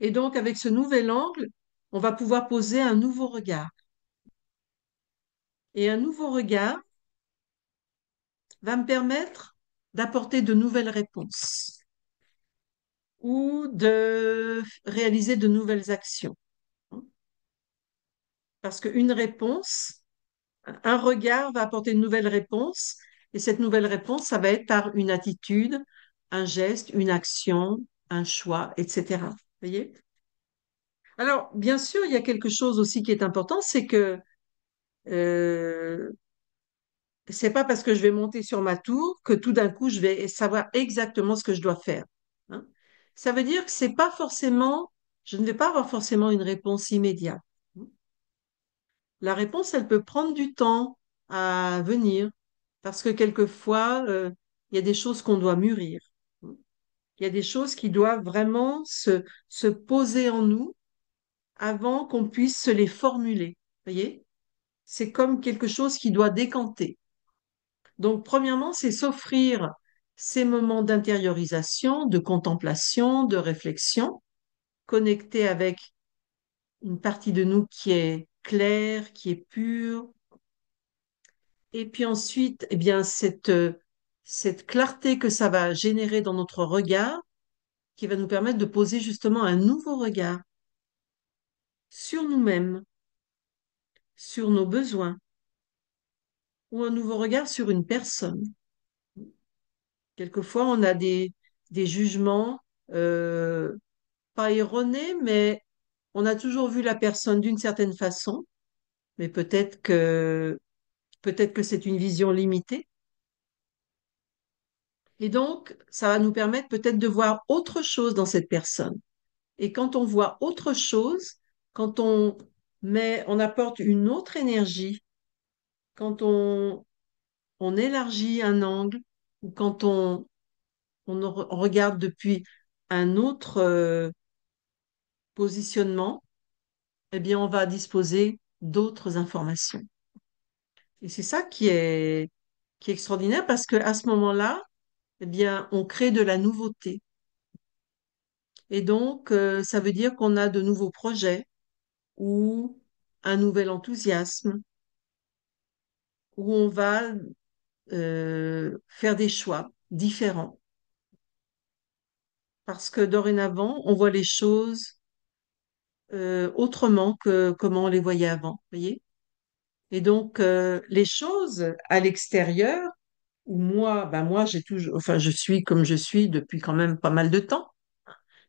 Et donc, avec ce nouvel angle, on va pouvoir poser un nouveau regard. Et un nouveau regard va me permettre d'apporter de nouvelles réponses ou de réaliser de nouvelles actions. Parce qu'une réponse, un regard va apporter une nouvelle réponse, et cette nouvelle réponse, ça va être par une attitude, un geste, une action, un choix, etc. Vous voyez? Alors, bien sûr, il y a quelque chose aussi qui est important, c'est que euh, c'est pas parce que je vais monter sur ma tour que tout d'un coup je vais savoir exactement ce que je dois faire. Hein. Ça veut dire que c'est pas forcément, je ne vais pas avoir forcément une réponse immédiate. La réponse, elle peut prendre du temps à venir parce que quelquefois, il y a des choses qu'on doit mûrir. Il y a des choses qui doivent vraiment se poser en nous avant qu'on puisse se les formuler. Vous voyez? C'est comme quelque chose qui doit décanter. Donc, premièrement, c'est s'offrir ces moments d'intériorisation, de contemplation, de réflexion, connecté avec une partie de nous qui est claire, qui est pure. Et puis ensuite, eh bien, cette clarté que ça va générer dans notre regard, qui va nous permettre de poser justement un nouveau regard sur nous-mêmes, sur nos besoins, ou un nouveau regard sur une personne. Quelquefois, on a des jugements pas erronés, mais on a toujours vu la personne d'une certaine façon, mais peut-être que c'est une vision limitée. Et donc, ça va nous permettre peut-être de voir autre chose dans cette personne. Et quand on voit autre chose, quand on apporte une autre énergie, quand on élargit un angle, ou quand on regarde depuis un autre positionnement, eh bien, on va disposer d'autres informations. Et c'est ça qui est extraordinaire parce qu'à ce moment-là, eh bien, on crée de la nouveauté. Et donc, ça veut dire qu'on a de nouveaux projets ou un nouvel enthousiasme, où on va faire des choix différents. Parce que dorénavant, on voit les choses autrement que comment on les voyait avant, voyez? Et donc, les choses à l'extérieur, où moi, ben moi, j'ai toujours, enfin, je suis comme je suis depuis quand même pas mal de temps.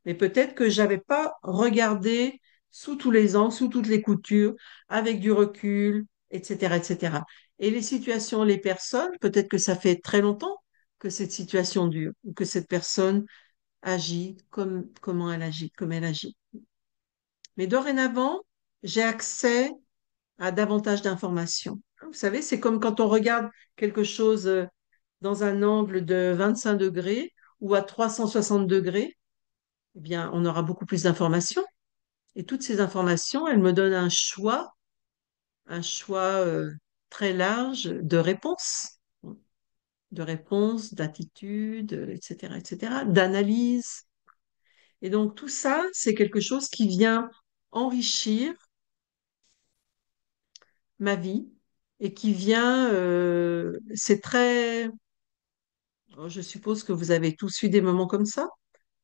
Mais peut-être que j'avais pas regardé sous tous les angles, sous toutes les coutures, avec du recul, etc., etc. Et les situations, les personnes, peut-être que ça fait très longtemps que cette situation dure, ou que cette personne agit comment elle agit, comme elle agit. Mais dorénavant, j'ai accès à davantage d'informations. Vous savez, c'est comme quand on regarde quelque chose dans un angle de 25 degrés ou à 360 degrés, eh bien, on aura beaucoup plus d'informations. Et toutes ces informations, elles me donnent un choix très large de réponses, d'attitudes, etc., etc., d'analyse. Et donc tout ça, c'est quelque chose qui vient enrichir ma vie et qui vient, c'est très, je suppose que vous avez tous eu des moments comme ça.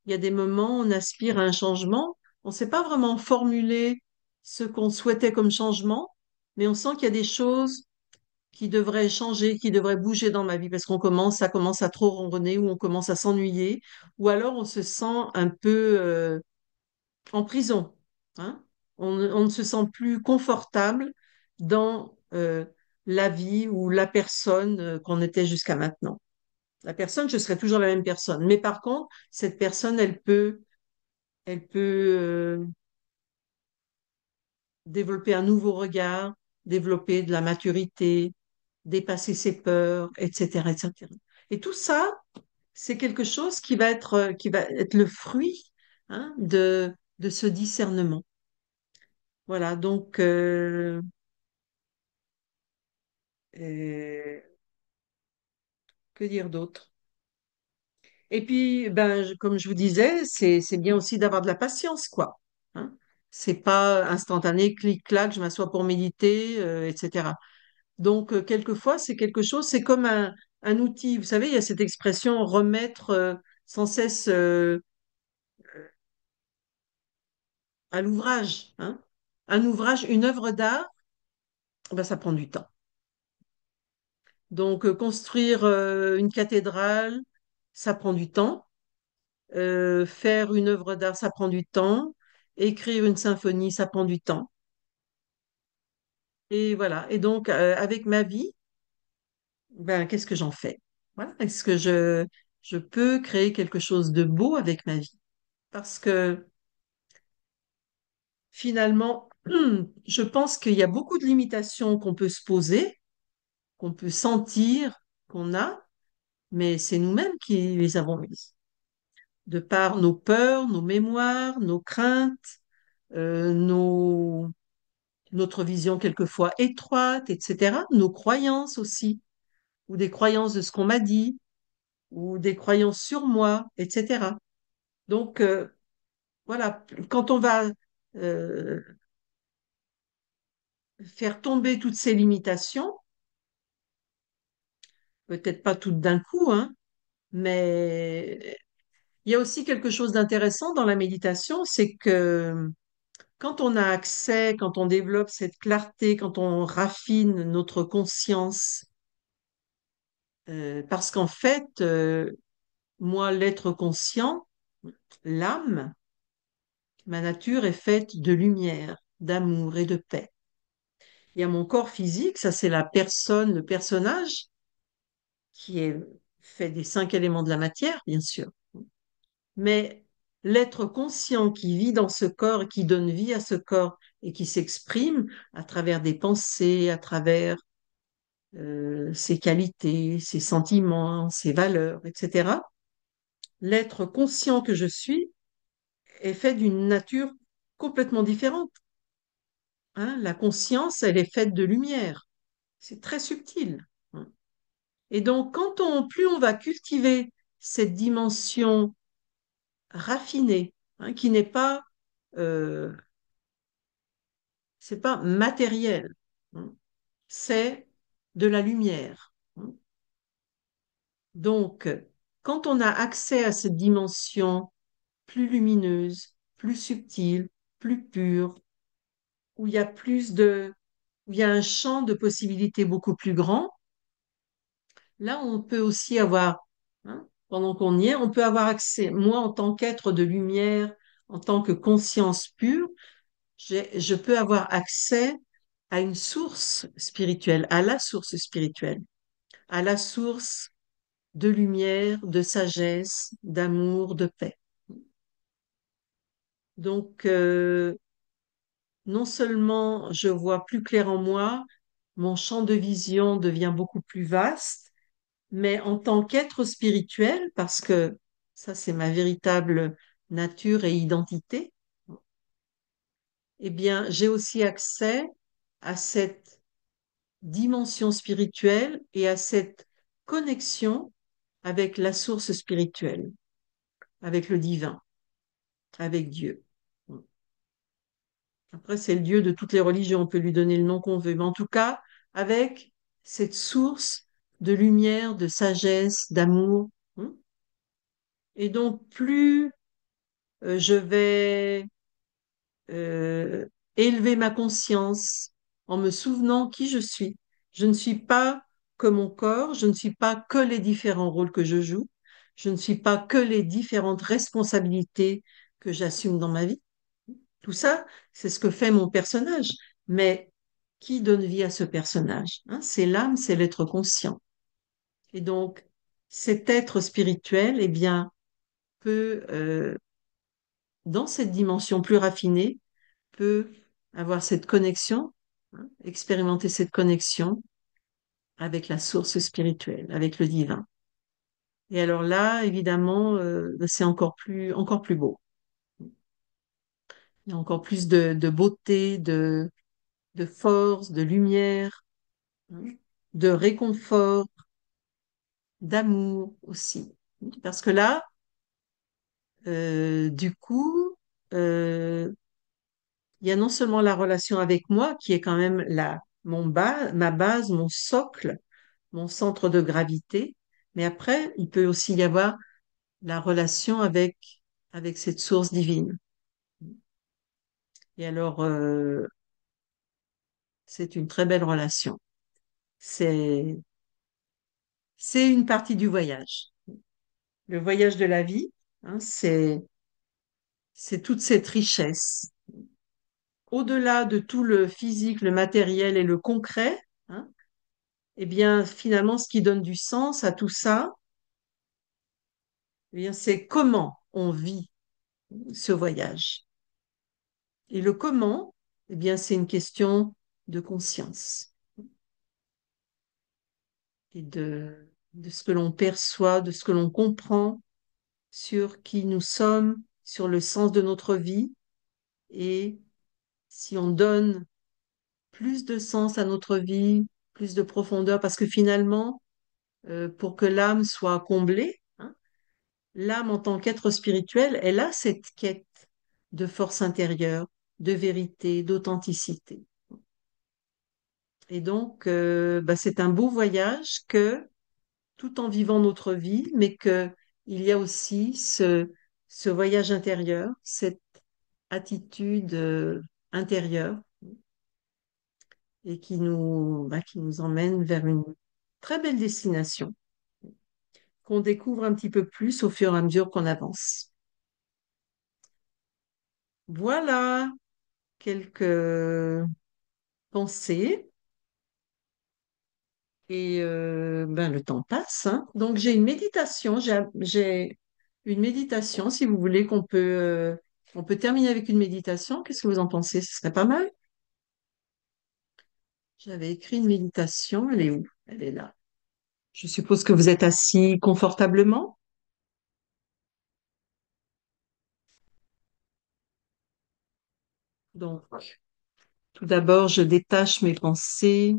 Il y a des moments où on aspire à un changement, on ne sait pas vraiment formuler ce qu'on souhaitait comme changement, mais on sent qu'il y a des choses qui devraient changer, qui devraient bouger dans ma vie parce ça commence à trop ronronner ou on commence à s'ennuyer ou alors on se sent un peu en prison, hein. On ne se sent plus confortable dans la vie ou la personne qu'on était jusqu'à maintenant. La personne, je serai toujours la même personne. Mais par contre, cette personne, elle peut développer un nouveau regard, développer de la maturité, dépasser ses peurs, etc., etc. Et tout ça, c'est quelque chose qui va être le fruit, hein, de ce discernement. Voilà, donc, euh, que dire d'autre? Et puis, ben, comme je vous disais, c'est bien aussi d'avoir de la patience, quoi. Hein. C'est pas instantané, clic-clac, je m'assois pour méditer, etc. Donc, quelquefois, c'est quelque chose, c'est comme un outil. Vous savez, il y a cette expression remettre sans cesse à l'ouvrage. Hein. Un ouvrage, une œuvre d'art, ben, ça prend du temps. Donc, construire une cathédrale, ça prend du temps. Faire une œuvre d'art, ça prend du temps. Écrire une symphonie, ça prend du temps. Et voilà. Et donc, avec ma vie, ben, qu'est-ce que j'en fais? Voilà. Est-ce que je peux créer quelque chose de beau avec ma vie? Parce que finalement, je pense qu'il y a beaucoup de limitations qu'on peut se poser, qu'on peut sentir qu'on a, mais c'est nous-mêmes qui les avons mises. De par nos peurs, nos mémoires, nos craintes, notre vision quelquefois étroite, etc., nos croyances aussi, ou des croyances de ce qu'on m'a dit, ou des croyances sur moi, etc. Donc, voilà, quand on va euh, faire tomber toutes ces limitations, peut-être pas toutes d'un coup, hein, mais il y a aussi quelque chose d'intéressant dans la méditation, c'est que quand on a accès, quand on développe cette clarté, quand on raffine notre conscience, parce qu'en fait, moi, l'être conscient, l'âme, ma nature est faite de lumière, d'amour et de paix. Il y a mon corps physique, ça c'est la personne, le personnage, qui est fait des 5 éléments de la matière, bien sûr. Mais l'être conscient qui vit dans ce corps, qui donne vie à ce corps et qui s'exprime à travers des pensées, à travers ses qualités, ses sentiments, ses valeurs, etc. L'être conscient que je suis est fait d'une nature complètement différente. Hein. La conscience, elle est faite de lumière. C'est très subtil. Hein. Et donc, plus on va cultiver cette dimension raffinée, hein, qui n'est pas, euh, c'est pas matériel, hein, c'est de la lumière. Hein. Donc, quand on a accès à cette dimension plus lumineuse, plus subtile, plus pure, où il y a où il y a un champ de possibilités beaucoup plus grand, là, on peut aussi avoir, hein, pendant qu'on y est, on peut avoir accès. Moi, en tant qu'être de lumière, en tant que conscience pure, je peux avoir accès à une source spirituelle, à la source spirituelle, à la source de lumière, de sagesse, d'amour, de paix. Donc, non seulement je vois plus clair en moi, mon champ de vision devient beaucoup plus vaste, mais en tant qu'être spirituel, parce que ça c'est ma véritable nature et identité, eh bien j'ai aussi accès à cette dimension spirituelle et à cette connexion avec la source spirituelle, avec le divin, avec Dieu. Après, c'est le Dieu de toutes les religions, on peut lui donner le nom qu'on veut, mais en tout cas, avec cette source de lumière, de sagesse, d'amour. Hein. Et donc, plus je vais euh, élever ma conscience en me souvenant qui je suis. Je ne suis pas que mon corps, je ne suis pas que les différents rôles que je joue, je ne suis pas que les différentes responsabilités que j'assume dans ma vie. Tout ça, c'est ce que fait mon personnage. Mais qui donne vie à ce personnage? Hein. C'est l'âme, c'est l'être conscient. Et donc, cet être spirituel, eh bien, peut, dans cette dimension plus raffinée, peut avoir cette connexion, hein, expérimenter cette connexion avec la source spirituelle, avec le divin. Et alors là, évidemment, c'est encore plus beau. Il y a encore plus de beauté, de force, de lumière, hein, de réconfort, d'amour aussi. Parce que là, du coup, euh, il y a non seulement la relation avec moi, qui est quand même ma base, mon socle, mon centre de gravité, mais après, il peut aussi y avoir la relation avec cette source divine. Et alors, c'est une très belle relation. C'est, c'est une partie du voyage. Le voyage de la vie, hein, c'est toute cette richesse. Au-delà de tout le physique, le matériel et le concret, hein, eh bien, finalement, ce qui donne du sens à tout ça, eh bien, c'est comment on vit ce voyage. Et le comment, eh bien, c'est une question de conscience et de ce que l'on perçoit, de ce que l'on comprend sur qui nous sommes, sur le sens de notre vie. Et si on donne plus de sens à notre vie, plus de profondeur, parce que finalement, pour que l'âme soit comblée, hein, l'âme en tant qu'être spirituel, elle a cette quête de force intérieure, de vérité, d'authenticité. Et donc, c'est un beau voyage que, tout en vivant notre vie, mais que il y a aussi ce voyage intérieur, cette attitude intérieure, et qui nous emmène vers une très belle destination qu'on découvre un petit peu plus au fur et à mesure qu'on avance. Voilà quelques pensées. Et le temps passe, hein. Donc j'ai une méditation, j'ai une méditation, si vous voulez on peut terminer avec une méditation. Qu'est-ce que vous en pensez? Ce serait pas mal. J'avais écrit une méditation, elle est où? Elle est là. Je suppose que vous êtes assis confortablement. Donc, tout d'abord, je détache mes pensées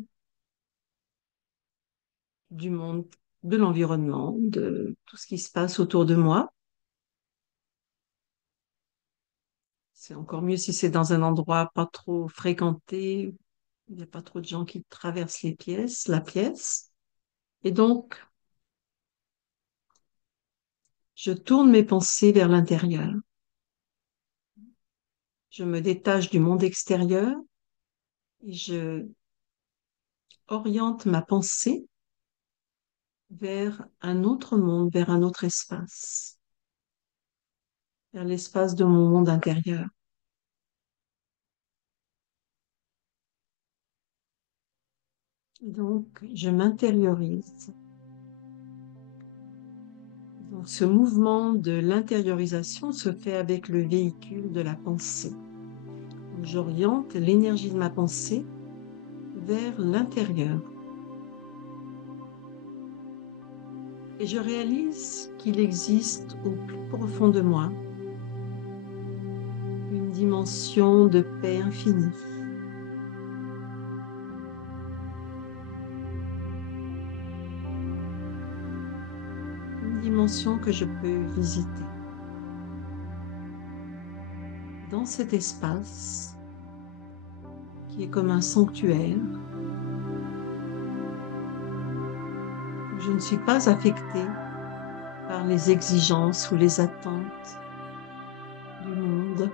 du monde, de l'environnement, de tout ce qui se passe autour de moi. C'est encore mieux si c'est dans un endroit pas trop fréquenté. Il n'y a pas trop de gens qui traversent la pièce. Et donc, je tourne mes pensées vers l'intérieur. Je me détache du monde extérieur et je oriente ma pensée vers un autre monde, vers un autre espace, vers l'espace de mon monde intérieur. Donc, je m'intériorise. Donc, ce mouvement de l'intériorisation se fait avec le véhicule de la pensée. J'oriente l'énergie de ma pensée vers l'intérieur. Et je réalise qu'il existe au plus profond de moi une dimension de paix infinie. Une dimension que je peux visiter. Dans cet espace qui est comme un sanctuaire, où je ne suis pas affectée par les exigences ou les attentes du monde.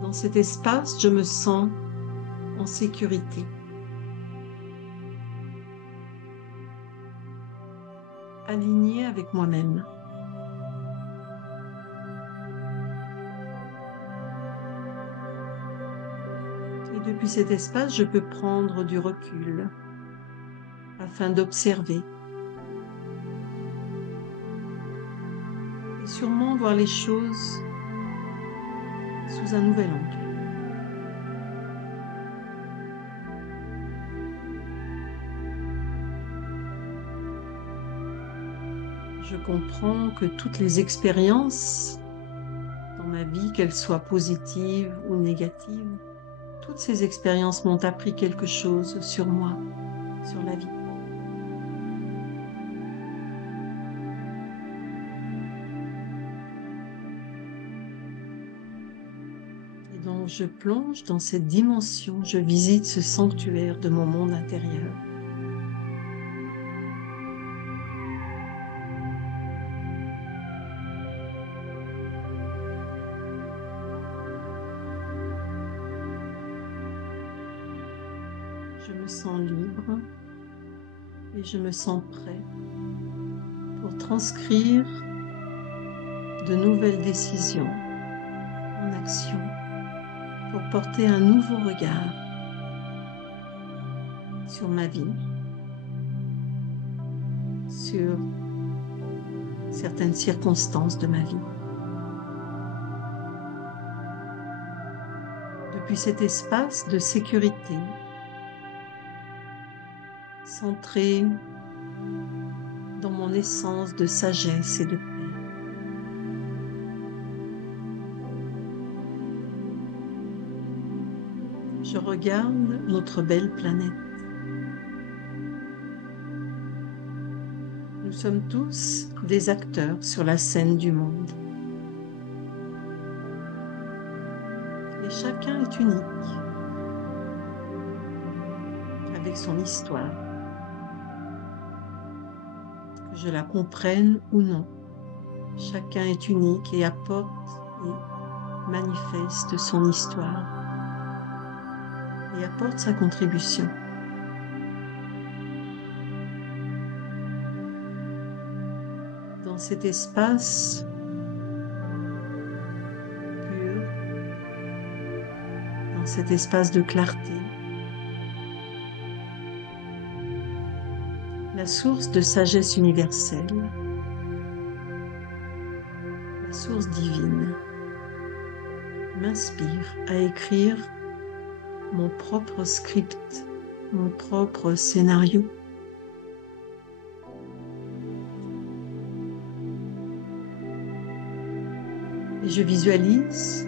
Dans cet espace, je me sens en sécurité. Alignée avec moi-même. Et depuis cet espace, je peux prendre du recul afin d'observer et sûrement voir les choses sous un nouvel angle. Je comprends que toutes les expériences dans ma vie, qu'elles soient positives ou négatives, toutes ces expériences m'ont appris quelque chose sur moi, sur la vie. Et donc je plonge dans cette dimension, je visite ce sanctuaire de mon monde intérieur. Je me sens libre et je me sens prêt pour transcrire de nouvelles décisions en action, pour porter un nouveau regard sur ma vie, sur certaines circonstances de ma vie. Depuis cet espace de sécurité, centré dans mon essence de sagesse et de paix. Je regarde notre belle planète. Nous sommes tous des acteurs sur la scène du monde. Et chacun est unique, avec son histoire. Que je la comprenne ou non, chacun est unique et apporte et manifeste son histoire et apporte sa contribution. Dans cet espace pur, dans cet espace de clarté, la source de sagesse universelle, la source divine, m'inspire à écrire mon propre script, mon propre scénario. Et je visualise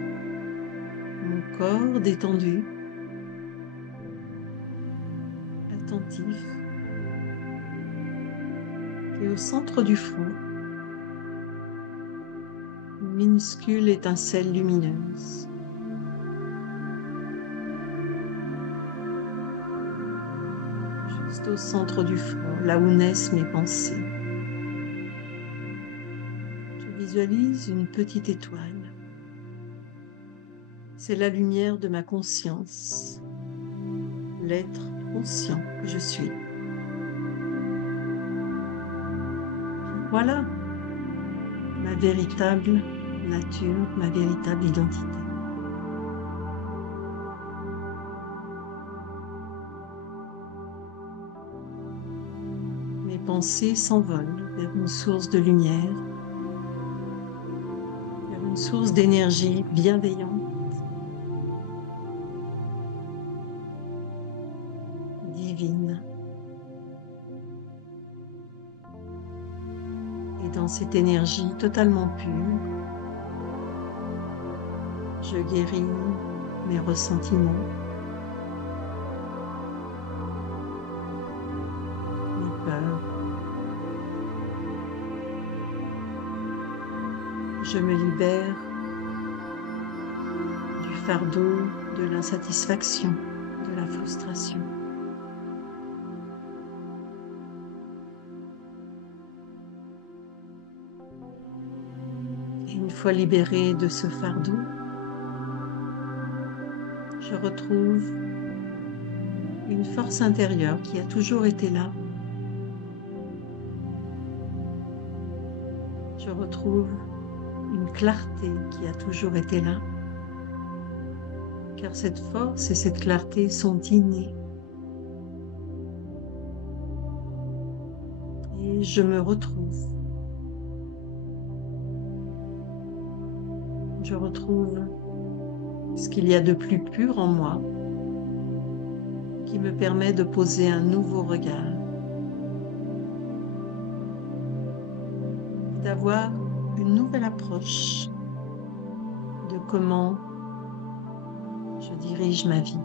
mon corps détendu, attentif, et au centre du front, une minuscule étincelle lumineuse. Juste au centre du front, là où naissent mes pensées. Je visualise une petite étoile. C'est la lumière de ma conscience, l'être conscient que je suis. Voilà ma véritable nature, ma véritable identité. Mes pensées s'envolent vers une source de lumière, vers une source d'énergie bienveillante, divine. Et dans cette énergie totalement pure, je guéris mes ressentiments, mes peurs. Je me libère du fardeau de l'insatisfaction, de la frustration. Et une fois libérée de ce fardeau, je retrouve une force intérieure qui a toujours été là. Je retrouve une clarté qui a toujours été là. Car cette force et cette clarté sont innées. et je me retrouve. Je retrouve ce qu'il y a de plus pur en moi qui me permet de poser un nouveau regard et d'avoir une nouvelle approche de comment je dirige ma vie.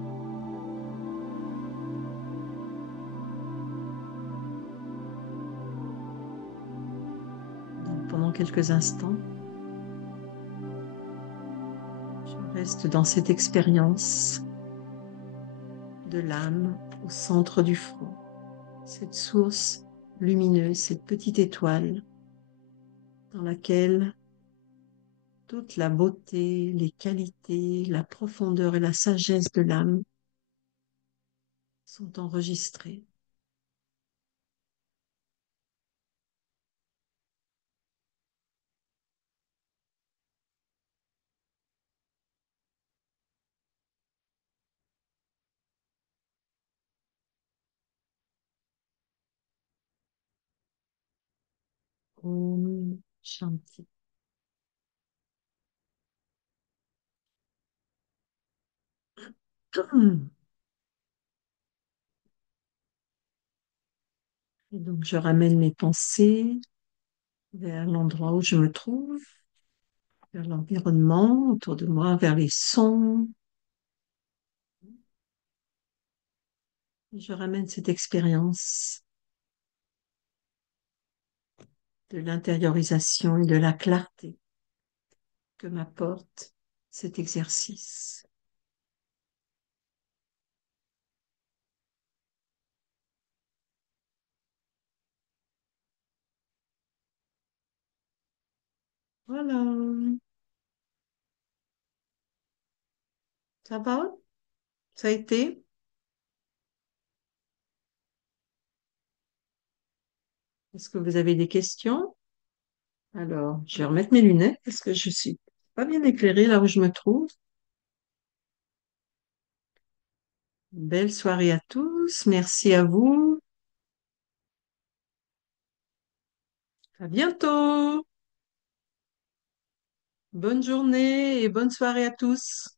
Donc, pendant quelques instants, je reste dans cette expérience de l'âme au centre du front, cette source lumineuse, cette petite étoile dans laquelle toute la beauté, les qualités, la profondeur et la sagesse de l'âme sont enregistrées. Om Shanti. Et donc, je ramène mes pensées vers l'endroit où je me trouve, vers l'environnement autour de moi, vers les sons. Et je ramène cette expérience de l'intériorisation et de la clarté que m'apporte cet exercice. Voilà, ça va? Ça a été? Est-ce que vous avez des questions? Alors, je vais remettre mes lunettes parce que je suis pas bien éclairée là où je me trouve. Belle soirée à tous. Merci à vous. À bientôt. Bonne journée et bonne soirée à tous.